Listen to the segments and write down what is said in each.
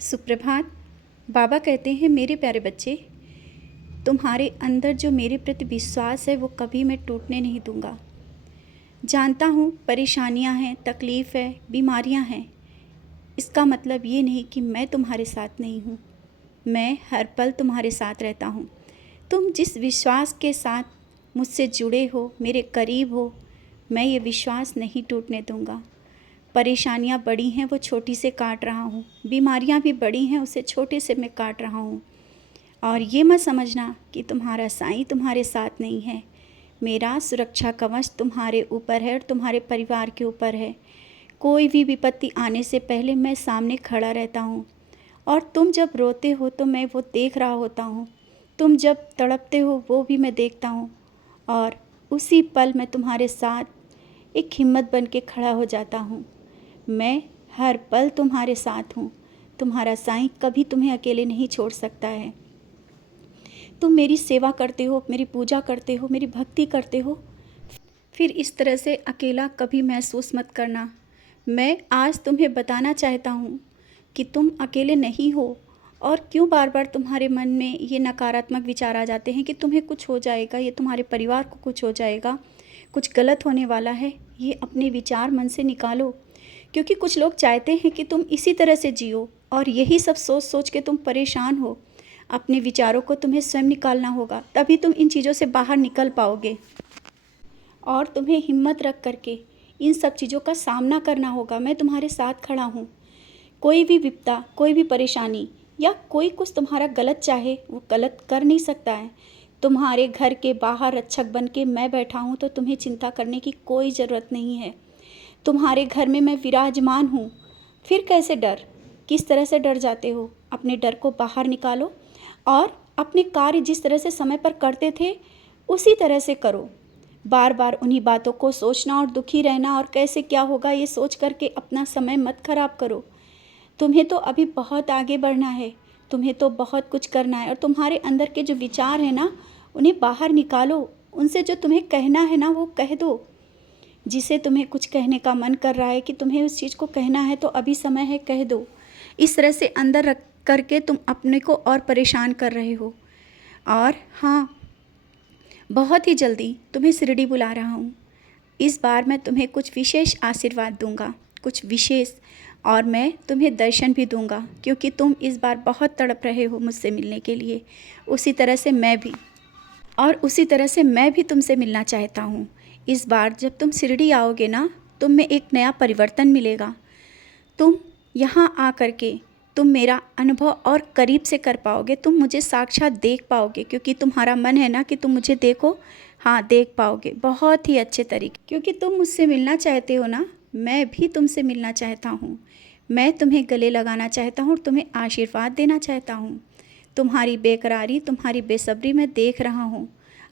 सुप्रभात। बाबा कहते हैं, मेरे प्यारे बच्चे, तुम्हारे अंदर जो मेरे प्रति विश्वास है वो कभी मैं टूटने नहीं दूंगा। जानता हूँ परेशानियाँ हैं, तकलीफ़ है, बीमारियाँ हैं। इसका मतलब ये नहीं कि मैं तुम्हारे साथ नहीं हूँ। मैं हर पल तुम्हारे साथ रहता हूँ। तुम जिस विश्वास के साथ मुझसे जुड़े हो, मेरे करीब हो, मैं ये विश्वास नहीं टूटने दूंगा। परेशानियाँ बड़ी हैं, वो छोटी से काट रहा हूँ। बीमारियाँ भी बड़ी हैं, उसे छोटे से मैं काट रहा हूँ। और ये मत समझना कि तुम्हारा साईं तुम्हारे साथ नहीं है। मेरा सुरक्षा कवच तुम्हारे ऊपर है और तुम्हारे परिवार के ऊपर है। कोई भी विपत्ति आने से पहले मैं सामने खड़ा रहता हूँ। और तुम जब रोते हो तो मैं वो देख रहा होता हूँ। तुम जब तड़पते हो वो भी मैं देखता हूँ। और उसी पल मैं तुम्हारे साथ एक हिम्मत बन के खड़ा हो जाता हूँ। मैं हर पल तुम्हारे साथ हूँ। तुम्हारा साईं कभी तुम्हें अकेले नहीं छोड़ सकता है। तुम मेरी सेवा करते हो, मेरी पूजा करते हो, मेरी भक्ति करते हो, फिर इस तरह से अकेला कभी महसूस मत करना। मैं आज तुम्हें बताना चाहता हूँ कि तुम अकेले नहीं हो। और क्यों बार बार तुम्हारे मन में ये नकारात्मक विचार आ जाते हैं कि तुम्हें कुछ हो जाएगा, ये तुम्हारे परिवार को कुछ हो जाएगा, कुछ गलत होने वाला है। ये अपने विचार मन से निकालो, क्योंकि कुछ लोग चाहते हैं कि तुम इसी तरह से जियो और यही सब सोच सोच के तुम परेशान हो। अपने विचारों को तुम्हें स्वयं निकालना होगा, तभी तुम इन चीज़ों से बाहर निकल पाओगे। और तुम्हें हिम्मत रख करके इन सब चीज़ों का सामना करना होगा। मैं तुम्हारे साथ खड़ा हूँ। कोई भी विपदा, कोई भी परेशानी या कोई कुछ तुम्हारा गलत चाहे वो गलत कर नहीं सकता है। तुम्हारे घर के बाहर रक्षक बन के मैं बैठा हूँ, तो तुम्हें चिंता करने की कोई ज़रूरत नहीं है। तुम्हारे घर में मैं विराजमान हूँ। फिर कैसे डर? किस तरह से डर जाते हो? अपने डर को बाहर निकालो और अपने कार्य जिस तरह से समय पर करते थे उसी तरह से करो। बार बार उन्हीं बातों को सोचना और दुखी रहना और कैसे क्या होगा ये सोच करके अपना समय मत खराब करो। तुम्हें तो अभी बहुत आगे बढ़ना है। तुम्हें तो बहुत कुछ करना है और तुम्हारे अंदर के जो विचार हैं ना, उन्हें बाहर निकालो। उनसे जो तुम्हें कहना है ना वो कह दो। जिसे तुम्हें कुछ कहने का मन कर रहा है कि तुम्हें उस चीज़ को कहना है, तो अभी समय है, कह दो। इस तरह से अंदर रख करके तुम अपने को और परेशान कर रहे हो। और हाँ, बहुत ही जल्दी तुम्हें शिरडी बुला रहा हूँ। इस बार मैं तुम्हें कुछ विशेष आशीर्वाद दूंगा, कुछ विशेष, और मैं तुम्हें दर्शन भी दूंगा, क्योंकि तुम इस बार बहुत तड़प रहे हो मुझसे मिलने के लिए। उसी तरह से मैं भी, और उसी तरह से मैं भी तुमसे मिलना चाहता हूँ। इस बार जब तुम शिरडी आओगे ना, तुम में एक नया परिवर्तन मिलेगा। तुम यहाँ आ कर के तुम मेरा अनुभव और करीब से कर पाओगे। तुम मुझे साक्षात देख पाओगे, क्योंकि तुम्हारा मन है ना कि तुम मुझे देखो। हाँ, देख पाओगे बहुत ही अच्छे तरीके, क्योंकि तुम मुझसे मिलना चाहते हो ना। मैं भी तुमसे मिलना चाहता हूँ। मैं तुम्हें गले लगाना चाहता हूँ और तुम्हें आशीर्वाद देना चाहता हूँ। तुम्हारी बेकरारी, तुम्हारी बेसब्री मैं देख रहा हूँ,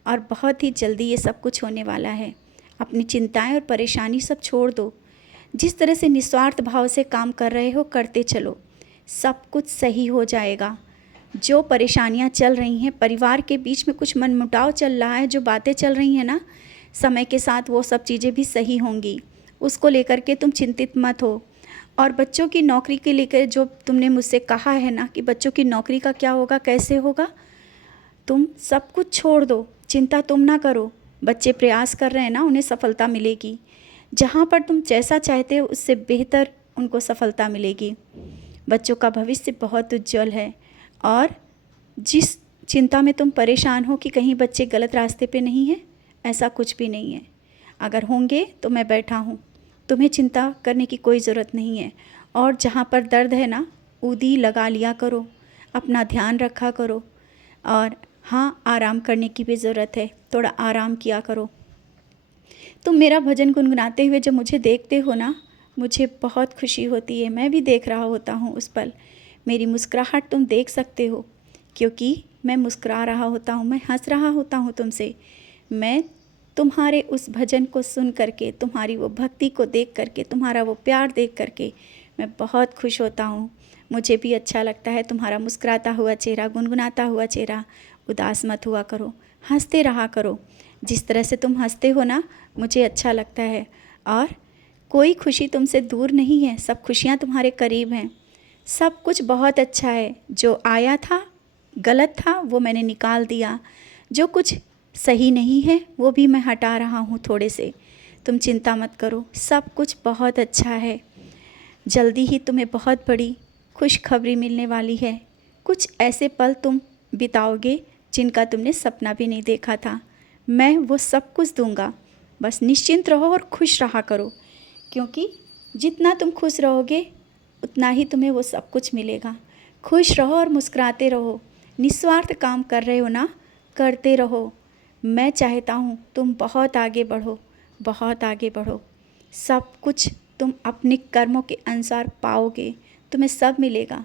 और बहुत ही जल्दी ये सब कुछ होने वाला है। अपनी चिंताएं और परेशानी सब छोड़ दो। जिस तरह से निस्वार्थ भाव से काम कर रहे हो करते चलो, सब कुछ सही हो जाएगा। जो परेशानियां चल रही हैं, परिवार के बीच में कुछ मनमुटाव चल रहा है, जो बातें चल रही हैं ना, समय के साथ वो सब चीज़ें भी सही होंगी। उसको लेकर के तुम चिंतित मत हो। और बच्चों की नौकरी के लेकर जो तुमने मुझसे कहा है ना कि बच्चों की नौकरी का क्या होगा, कैसे होगा, तुम सब कुछ छोड़ दो। चिंता तुम ना करो। बच्चे प्रयास कर रहे हैं ना, उन्हें सफलता मिलेगी। जहाँ पर तुम जैसा चाहते हो उससे बेहतर उनको सफलता मिलेगी। बच्चों का भविष्य बहुत उज्जवल है। और जिस चिंता में तुम परेशान हो कि कहीं बच्चे गलत रास्ते पे नहीं हैं, ऐसा कुछ भी नहीं है। अगर होंगे तो मैं बैठा हूँ। तुम्हें चिंता करने की कोई ज़रूरत नहीं है। और जहाँ पर दर्द है ना, ऊदी लगा लिया करो, अपना ध्यान रखा करो। और हाँ, आराम करने की भी ज़रूरत है, थोड़ा आराम किया करो। तुम मेरा भजन गुनगुनाते हुए जब मुझे देखते हो ना, मुझे बहुत खुशी होती है। मैं भी देख रहा होता हूँ उस पल। मेरी मुस्कुराहट तुम देख सकते हो, क्योंकि मैं मुस्कुरा रहा होता हूँ, मैं हंस रहा होता हूँ तुमसे। मैं तुम्हारे उस भजन को सुन करके, तुम्हारी वो भक्ति को देख करके, तुम्हारा वो प्यार देख करके मैं बहुत खुश होता हूँ। मुझे भी अच्छा लगता है तुम्हारा मुस्कुराता हुआ चेहरा, गुनगुनाता हुआ चेहरा। उदास मत हुआ करो, हंसते रहा करो। जिस तरह से तुम हंसते हो ना, मुझे अच्छा लगता है। और कोई खुशी तुमसे दूर नहीं है, सब खुशियाँ तुम्हारे करीब हैं। सब कुछ बहुत अच्छा है। जो आया था गलत था वो मैंने निकाल दिया, जो कुछ सही नहीं है वो भी मैं हटा रहा हूँ थोड़े से। तुम चिंता मत करो, सब कुछ बहुत अच्छा है। जल्दी ही तुम्हें बहुत बड़ी खुशखबरी मिलने वाली है। कुछ ऐसे पल तुम बिताओगे जिनका तुमने सपना भी नहीं देखा था। मैं वो सब कुछ दूंगा, बस निश्चिंत रहो और खुश रहा करो, क्योंकि जितना तुम खुश रहोगे उतना ही तुम्हें वो सब कुछ मिलेगा। खुश रहो और मुस्कुराते रहो। निस्वार्थ काम कर रहे हो ना, करते रहो। मैं चाहता हूँ तुम बहुत आगे बढ़ो, बहुत आगे बढ़ो। सब कुछ तुम अपने कर्मों के अनुसार पाओगे, तुम्हें सब मिलेगा।